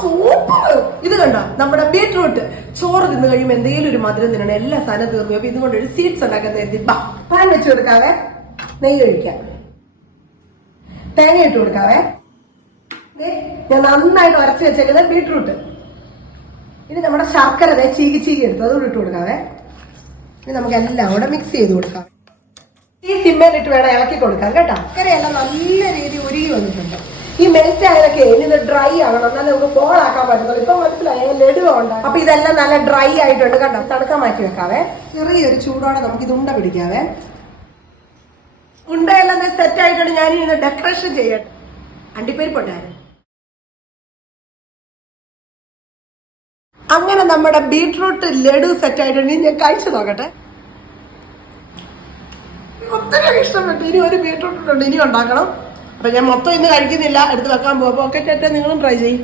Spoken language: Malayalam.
സൂപ്പർ. ഇത് കണ്ടോ നമ്മുടെ ബീട്രൂട്ട്. ചോറ് തിന്നു കഴിയുമ്പോൾ എന്തെങ്കിലും ഒരു മധുരം തിന്നണം. എല്ലാ സാധനം തീർന്നു. അപ്പൊ ഇതുകൊണ്ട് ഒരു സ്വീറ്റ്സ് ഉണ്ടാക്കാൻ പാൻ വെച്ച് കൊടുക്കാവേ. നെയ്യ് ഒഴിക്കാം. തേങ്ങ ഇട്ട് കൊടുക്കാവേ. ഞാൻ നന്നായിട്ട് ഉരച്ച് വെച്ചേക്കുന്നത് ബീട്രൂട്ട്. ഇനി നമ്മുടെ ശർക്കര ചീകി എടുത്തു അതുകൂടി ഇട്ട് കൊടുക്കാവേ. ഇനി നമുക്ക് എല്ലാം കൂടെ മിക്സ് ചെയ്ത് കൊടുക്കാം. ഈ സിമ്മേലിട്ട് വേണം ഇളക്കി കൊടുക്കാം കേട്ടോ. ശർക്കരയെല്ലാം നല്ല രീതിയിൽ ഉരുകി വന്നിട്ടുണ്ട്. ഈ മെൽറ്റ് ആയതൊക്കെ ഇനി ഡ്രൈ ആകണം, എന്നാൽ നമുക്ക് ബോൾ ആക്കാൻ പറ്റുന്നത്. ഇപ്പൊ മനസ്സിലായ ലഡു ഉണ്ട്. അപ്പൊ ഇതെല്ലാം നല്ല ഡ്രൈ ആയിട്ടുണ്ട് കണ്ടോ. തണുക്കാൻ മാറ്റി വെക്കാവേ. ചെറിയൊരു ചൂടോടെ നമുക്ക് ഇത് ഉണ്ട പിടിക്കാവേ. ഉണ്ടയെല്ലാം സെറ്റ് ആയിട്ടുണ്ട്. ഞാൻ ഇന്ന് ഡെക്കറേഷൻ ചെയ്യട്ടെ. അണ്ടിപ്പരിപ്പുണ്ടായിരുന്നു. അങ്ങനെ നമ്മുടെ ബീട്രൂട്ട് ലഡു സെറ്റ് ആയിട്ടുണ്ട്. ഞാൻ കഴിച്ചു നോക്കട്ടെ. ഒത്തിരി ഇഷ്ടപ്പെട്ടു. ഇനി ഒരു ബീട്രൂട്ട് ഉണ്ട്, ഇനി ഉണ്ടാക്കണം. അപ്പൊ ഞാൻ മൊത്തം ഇന്ന് കഴിക്കുന്നില്ല, എടുത്ത് വെക്കാൻ പോകും. ഓക്കെ ചേട്ടാ, നിങ്ങളും ട്രൈ ചെയ്യും.